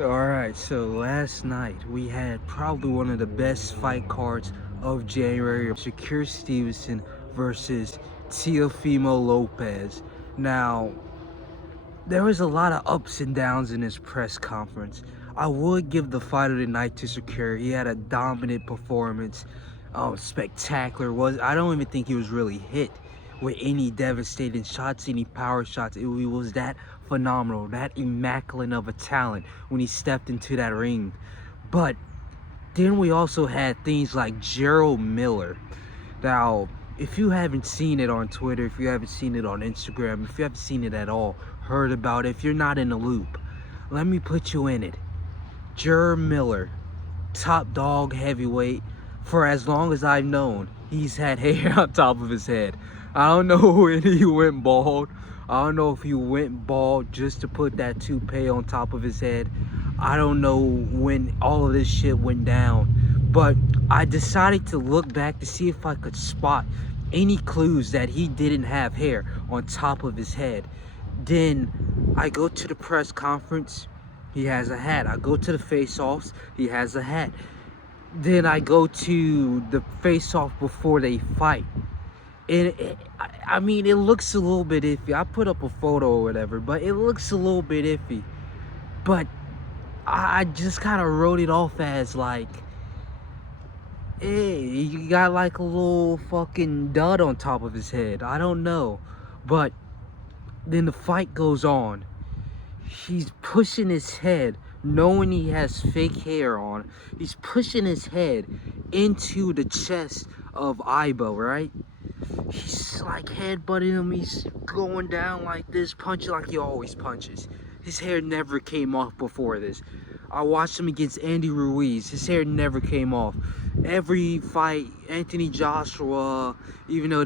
Alright, so last night we had probably one of the best fight cards of January. Shakur Stevenson versus Teofimo Lopez. Now, there was a lot of ups and downs in his press conference. I would give the fight of the night to Shakur. He had a dominant performance. Spectacular. I don't even think he was really hit with any devastating shots, any power shots. It was that phenomenal, that immaculate of a talent when he stepped into that ring. But then we also had things like Gerald Miller. Now, if you haven't seen it on Twitter, if you haven't seen it on Instagram, if you haven't seen it at all, heard about it, if you're not in the loop, let me put you in it. Gerald Miller, top dog heavyweight. For as long as I've known, he's had hair on top of his head. I don't know when he went bald. I don't know if he went bald just to put that toupee on top of his head. I don't know when all of this shit went down. But I decided to look back to see if I could spot any clues that he didn't have hair on top of his head. Then I go to the press conference, he has a hat. I go to the face-offs, he has a hat. Then I go to the face-off before they fight. And I mean, it looks a little bit iffy. I put up a photo or whatever, but it looks a little bit iffy. But I just kind of wrote it off as like, hey, you got like a little fucking dud on top of his head. I don't know. But then the fight goes on. He's pushing his head, knowing he has fake hair on. He's pushing his head into the chest of Ibo, right? He's like headbutting him. He's going down like this, punching like he always punches. His hair never came off before this. I watched him against Andy Ruiz. His hair never came off. Every fight, Anthony Joshua, even though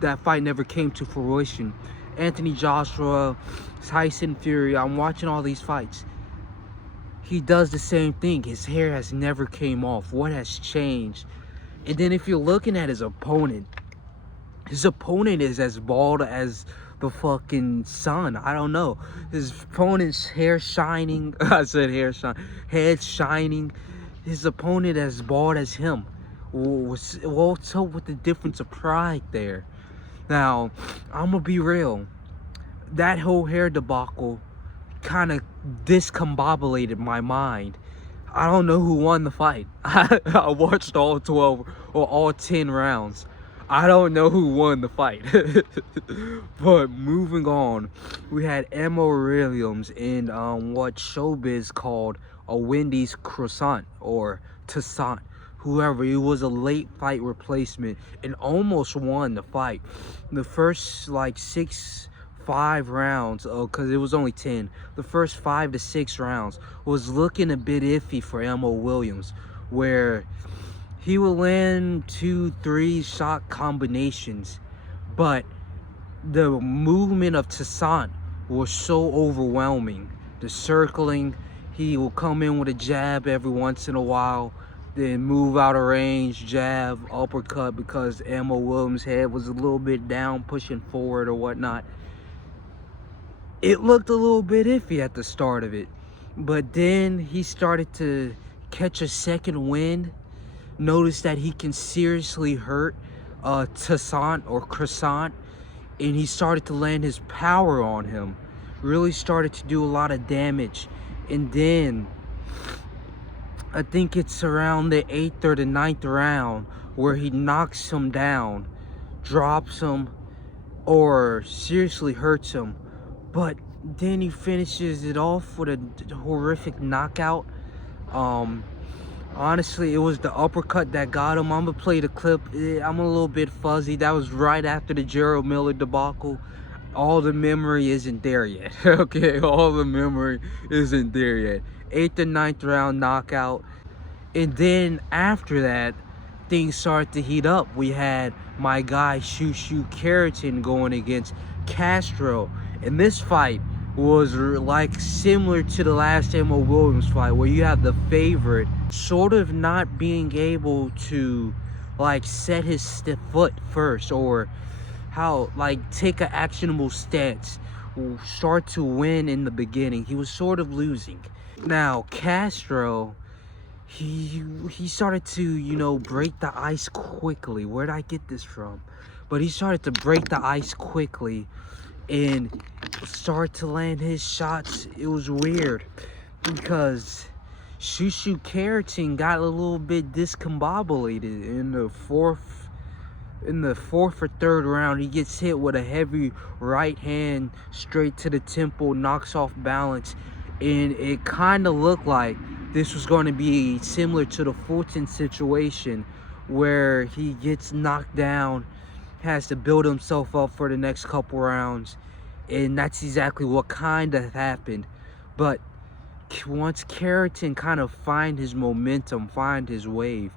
that fight never came to fruition. Anthony Joshua, Tyson Fury, I'm watching all these fights. He does the same thing. His hair has never came off. What has changed? And then if you're looking at his opponent is as bald as the fucking sun. I don't know. His opponent's hair shining. I said hair shine. Head shining. His opponent as bald as him. What's up with the difference of pride there? Now, I'm gonna be real. That whole hair debacle kind of discombobulated my mind. I don't know who won the fight. I watched all 12 or all 10 rounds. I don't know who won the fight. But moving on, we had Emma Williams in what Showbiz called a Wendy's croissant or toussaint. Whoever, it was a late fight replacement and almost won the fight. The first like 5 rounds, because it was only 10, the first 5 to 6 rounds was looking a bit iffy for Emma Williams, where he would land 2-3 shot combinations, but the movement of toussaint was so overwhelming. The circling, he will come in with a jab every once in a while, then move out of range, jab, uppercut, because Emma Williams' head was a little bit down, pushing forward or whatnot. It looked a little bit iffy at the start of it, but then he started to catch a second wind, noticed that he can seriously hurt toussaint or croissant, and he started to land his power on him, really started to do a lot of damage. And then I think it's around the 8th or the 9th round where he knocks him down, drops him, or seriously hurts him. But then he finishes it off with a horrific knockout. Honestly, it was the uppercut that got him. I'm gonna play the clip. I'm a little bit fuzzy. That was right after the Gerald Miller debacle. All the memory isn't there yet. Okay, all the memory isn't there yet. 8th and 9th round knockout. And then after that, things started to heat up. We had my guy Shushu Keratin going against Castro. And this fight was like similar to the last Emma Williams fight, where you have the favorite sort of not being able to like set his foot first, or how like take an actionable stance, start to win in the beginning. He was sort of losing. Now, Castro, he started to, break the ice quickly. Where'd I get this from? But he started to break the ice quickly and start to land his shots. It was weird because Shushu Keratin got a little bit discombobulated in the fourth or third round. He gets hit with a heavy right hand straight to the temple, knocks off balance, and it kind of looked like this was going to be similar to the Fulton situation where he gets knocked down, has to build himself up for the next couple rounds, and that's exactly what kind of happened. But once Keratin kind of find his momentum, find his wave,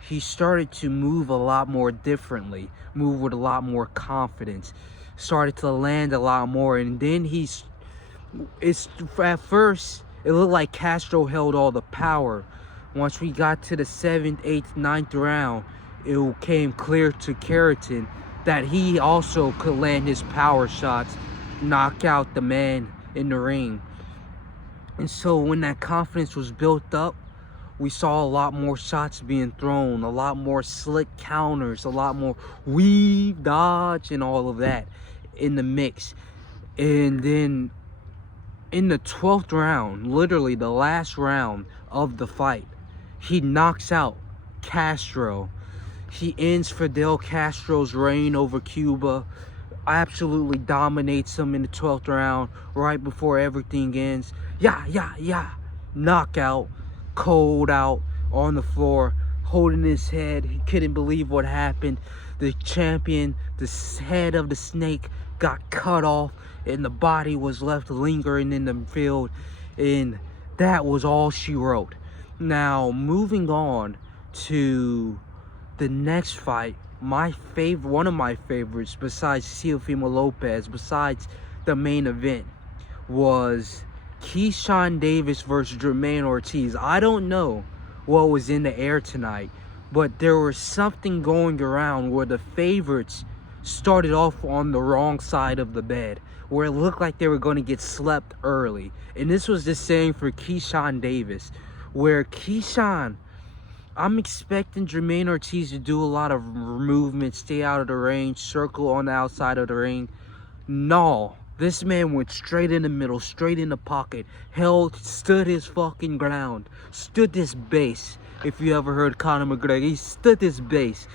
he started to move a lot more differently, move with a lot more confidence, started to land a lot more, and then at first it looked like Castro held all the power. Once we got to the 7th, 8th, 9th round, it became clear to Keratin that he also could land his power shots, knock out the man in the ring. And so when that confidence was built up, we saw a lot more shots being thrown, a lot more slick counters, a lot more weave, dodge, and all of that in the mix. And then in the 12th round, literally the last round of the fight, he knocks out Castro. He ends Fidel Castro's reign over Cuba, absolutely dominates him in the 12th round right before everything ends. Knockout, cold out on the floor, holding his head. He couldn't believe what happened. The champion, the head of the snake, got cut off and the body was left lingering in the field, and that was all she wrote. Now, moving on to the next fight, one of my favorites besides Teofimo Lopez, besides the main event, was Keyshawn Davis versus Jermaine Ortiz. I don't know what was in the air tonight, but there was something going around where the favorites started off on the wrong side of the bed, where it looked like they were going to get slept early. And this was the same for Keyshawn Davis, where Keyshawn, I'm expecting Jermaine Ortiz to do a lot of movement, stay out of the range, circle on the outside of the ring. No, this man went straight in the middle, straight in the pocket, stood his fucking ground, stood his base. If you ever heard Conor McGregor, he stood his base.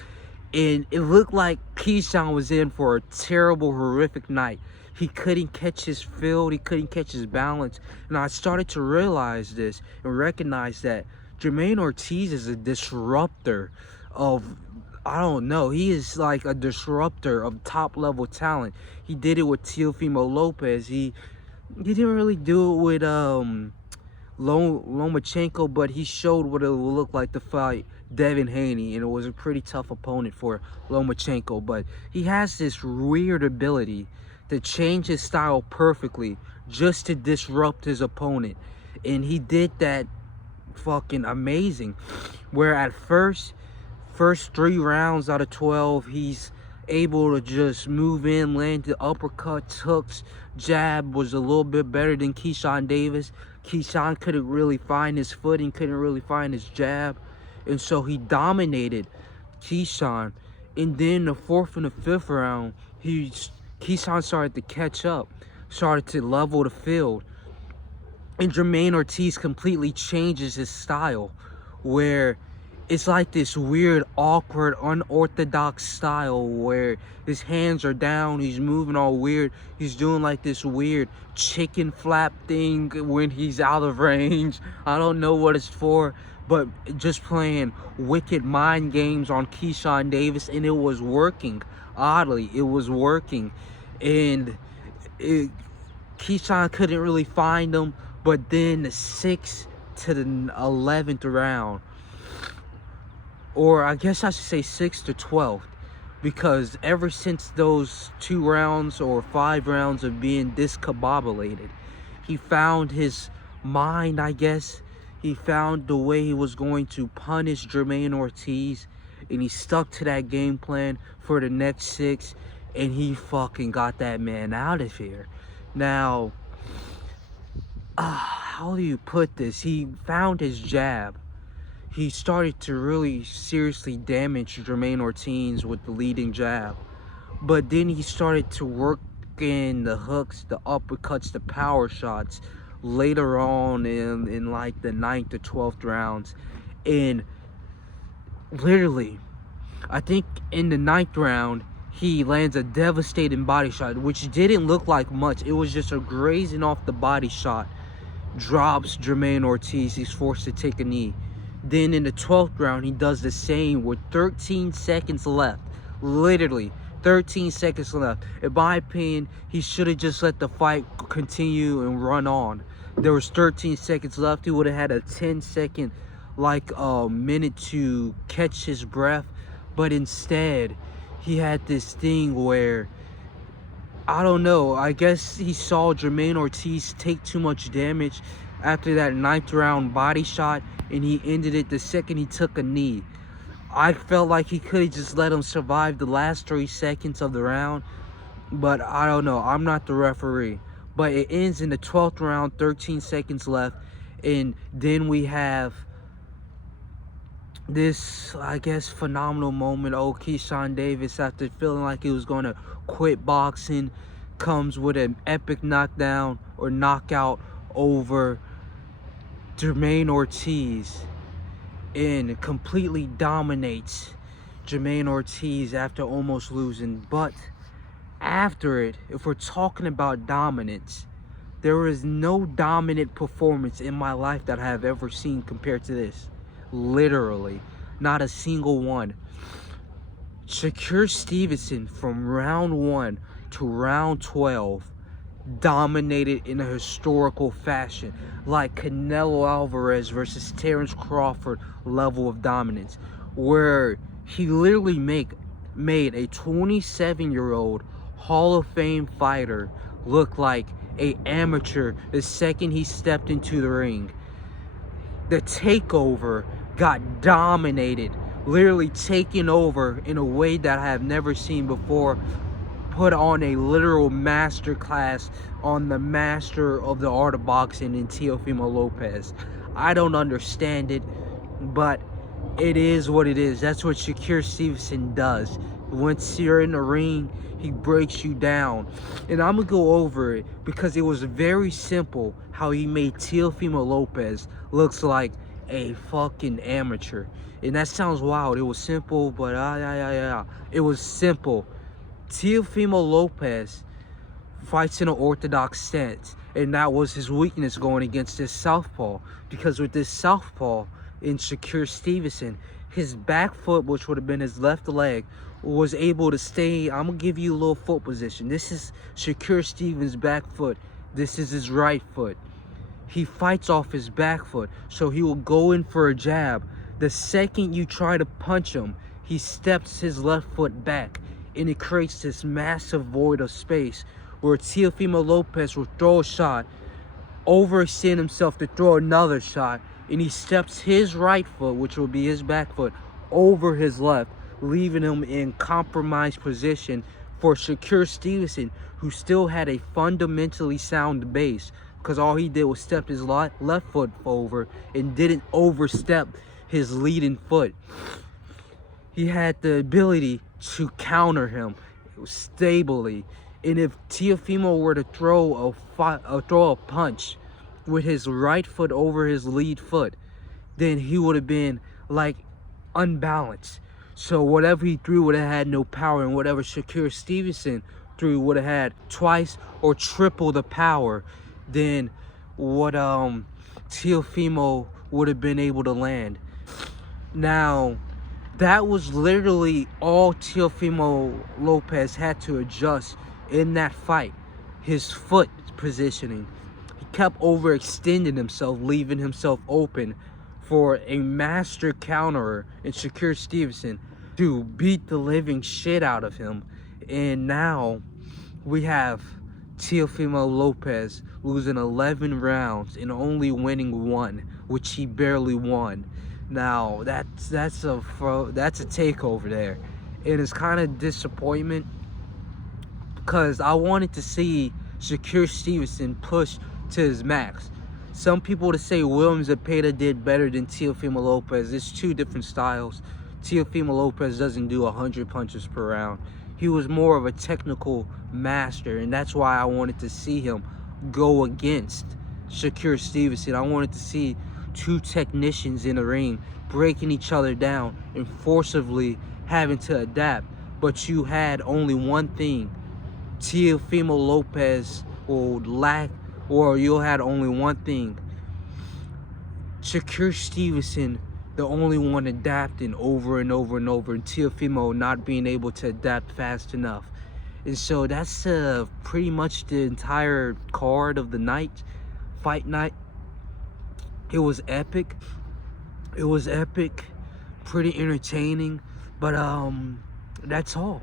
And it looked like Keyshawn was in for a terrible, horrific night. He couldn't catch his field, he couldn't catch his balance. And I started to realize this and recognize that Jermaine Ortiz is a disruptor of, I don't know, he is like a disruptor of top level talent. He did it with Teofimo Lopez. He didn't really do it with Lomachenko, but he showed what it would look like to fight Devin Haney, and it was a pretty tough opponent for Lomachenko. But he has this weird ability to change his style perfectly just to disrupt his opponent, and he did that fucking amazing. Where at first 3 rounds out of 12, he's able to just move in, land the uppercuts, hooks, jab was a little bit better than Keyshawn Davis. Keyshawn couldn't really find his footing, couldn't really find his jab, and so he dominated Keyshawn. And then the 4th and the 5th round, Keyshawn started to catch up, started to level the field, and Jermaine Ortiz completely changes his style, where it's like this weird, awkward, unorthodox style where his hands are down, he's moving all weird, he's doing like this weird chicken flap thing when he's out of range. I don't know what it's for, but just playing wicked mind games on Keyshawn Davis, and it was working. Oddly, it was working, and Keyshawn couldn't really find him. But then the 6th to the 11th round, or I guess I should say 6th to 12th, because ever since those 2 rounds or 5 rounds of being discombobulated, he found his mind, I guess. He found the way he was going to punish Jermaine Ortiz, and he stuck to that game plan for the next 6, and he fucking got that man out of here. Now, how do you put this? He found his jab. He started to really seriously damage Jermaine Ortiz with the leading jab. But then he started to work in the hooks, the uppercuts, the power shots later on in like the 9th or 12th rounds. And literally, I think in the 9th round, he lands a devastating body shot, which didn't look like much. It was just a grazing off the body shot. Drops Jermaine Ortiz. He's forced to take a knee. Then in the 12th round, he does the same with 13 seconds left. Literally, 13 seconds left. In my opinion, he should have just let the fight continue and run on. There was 13 seconds left. He would have had a 10-second, like a minute to catch his breath. But instead, he had this thing where, I don't know, I guess he saw Jermaine Ortiz take too much damage after that 9th round body shot, and he ended it the second he took a knee. I felt like he could have just let him survive the last 3 seconds of the round, but I don't know. I'm not the referee. But it ends in the 12th round, 13 seconds left, and then we have this, I guess, phenomenal moment. Oh, Keyshawn Davis, after feeling like he was going to quit boxing, comes with an epic knockdown or knockout over Jermaine Ortiz and completely dominates Jermaine Ortiz after almost losing. But after it, if we're talking about dominance, there is no dominant performance in my life that I have ever seen compared to this. Literally, not a single one. Shakur Stevenson from round 1 to round 12 dominated in a historical fashion, like Canelo Alvarez versus Terrence Crawford level of dominance, where he literally made a 27-year-old Hall of Fame fighter look like an amateur the second he stepped into the ring. The takeover got dominated, literally taken over in a way that I have never seen before. Put on a literal master class on the master of the art of boxing in Teofimo Lopez. I don't understand it, but it is what it is. That's what Shakur Stevenson does. Once you're in the ring, he breaks you down. And I'm going to go over it because it was very simple how he made Teofimo Lopez looks like a fucking amateur. And that sounds wild. It was simple, but it was simple. Teofimo Lopez fights in an orthodox stance, and that was his weakness going against this southpaw, because with this southpaw in Shakur Stevenson, his back foot, which would have been his left leg, was able to stay. I'm gonna give you a little foot position. This is Shakur Stevens' back foot. This is his right foot. He fights off his back foot, so he will go in for a jab. The second you try to punch him, he steps his left foot back, and it creates this massive void of space where Teofimo Lopez will throw a shot, overextend himself to throw another shot, and he steps his right foot, which will be his back foot, over his left, leaving him in compromised position for Shakur Stevenson, who still had a fundamentally sound base, because all he did was step his left foot over and didn't overstep his leading foot. He had the ability to counter him stably, and if Teofimo were to throw a punch with his right foot over his lead foot, then he would have been like unbalanced. So whatever he threw would have had no power, and whatever Shakur Stevenson threw would have had twice or triple the power than what Teofimo would have been able to land. Now, that was literally all Teofimo Lopez had to adjust in that fight. His foot positioning. He kept overextending himself, leaving himself open for a master counterer in Shakur Stevenson to beat the living shit out of him. And now we have Teofimo Lopez losing 11 rounds and only winning 1, which he barely won. Now that's a takeover there, and it's kind of disappointment because I wanted to see Shakur Stevenson push to his max. Some people to say Williams Zepeda did better than Teofimo Lopez. It's two different styles. Teofimo Lopez doesn't do 100 punches per round. He was more of a technical master, and that's why I wanted to see him go against Shakur Stevenson. I wanted to see two technicians in the ring breaking each other down and forcibly having to adapt. But you had only one thing. Teofimo Lopez will lack, or you had only one thing. Shakur Stevenson, the only one adapting over and over and over, and Teofimo not being able to adapt fast enough. And so that's pretty much the entire card of the night, fight night. It was epic. It was epic, pretty entertaining, but that's all.